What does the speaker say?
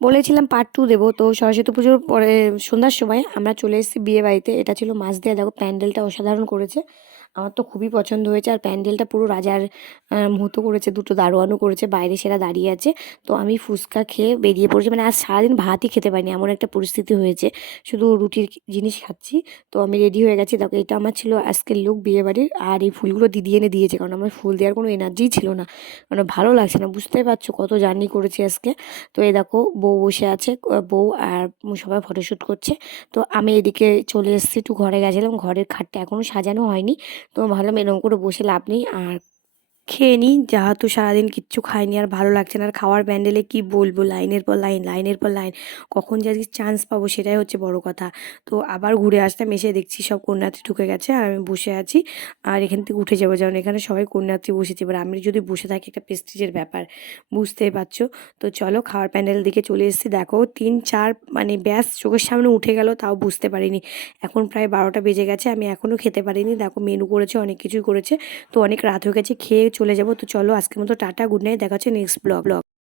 বলেছিলাম পার্ট 2 দেবো। তো সরস্বতী পুজোর পরে সন্ধ্যার সময় আমরা চলে এসেছি বিয়েবাড়িতে। এটা ছিল মাসদিয়া। দেখো প্যান্ডেলটা অসাধারণ করেছে। আমার তো খুবই পছন্দ হয়েছে। আর প্যান্ডেলটা পুরো রাজার মতো করেছে। দুটো দারোয়ানও করেছে, বাইরে সেরা দাঁড়িয়ে আছে। তো আমি ফুচকা খেয়ে বেরিয়ে পড়েছি। মানে আজ সারাদিন ভাতই খেতে পারিনি, এমন একটা পরিস্থিতি হয়েছে। শুধু রুটির জিনিস খাচ্ছি। তো আমি রেডি হয়ে গেছি। দেখো এটা আমার ছিল আজকের লুক বিয়েবাড়ির। আর এই ফুলগুলো দিদি এনে দিয়েছে, কারণ আমার ফুল দেওয়ার কোনো এনার্জিই ছিল না। মানে ভালো লাগছে না, বুঝতেই পারছো কত জার্নি করেছি আজকে। তো এই দেখো বউ বসে আছে, বউ আর সবাই ফটোশ্যুট করছে। তো আমি এদিকে চলে এসেছি, একটু ঘরে গেছিলাম। ঘরের খাটটা এখনও সাজানো হয়নি। তো ভাবলাম এরকম করে বসে লাভ নেই, আর খেয়ে নিই। যেহেতু সারাদিন কিচ্ছু খাইনি, আর ভালো লাগছে না। আর খাওয়ার প্যান্ডেলে কি বলবো, লাইনের পর লাইন, লাইনের পর লাইন। কখন যে আজকে চান্স পাবো সেটাই হচ্ছে বড় কথা। তো আবার ঘুরে আসলাম, এসে দেখছি সব কন্যাত্রী ঢুকে গেছে আর আমি বসে আছি। আর এখান থেকে উঠে যাবো, যেমন এখানে সবাই কন্যাত্রী বসেছে। এবার আমি যদি বসে থাকি, একটা প্রেস্টিজের ব্যাপার, বুঝতেই পারছো। তো চলো খাওয়ার প্যান্ডেল দিকে চলে এসেছি। দেখো 3-4 মানে ব্যাস চোখের সামনে উঠে গেল, তাও বুঝতে পারিনি। এখন প্রায় 12টা বেজে গেছে, আমি এখনও খেতে পারিনি। দেখো মেনু করেছে, অনেক কিছুই করেছে। তো অনেক রাত হয়ে গেছে, খেয়ে চলে যাব। তো চলো আজকের মতো টাটা, গুড নাইট, দেখা হচ্ছে নেক্সট ব্লগ।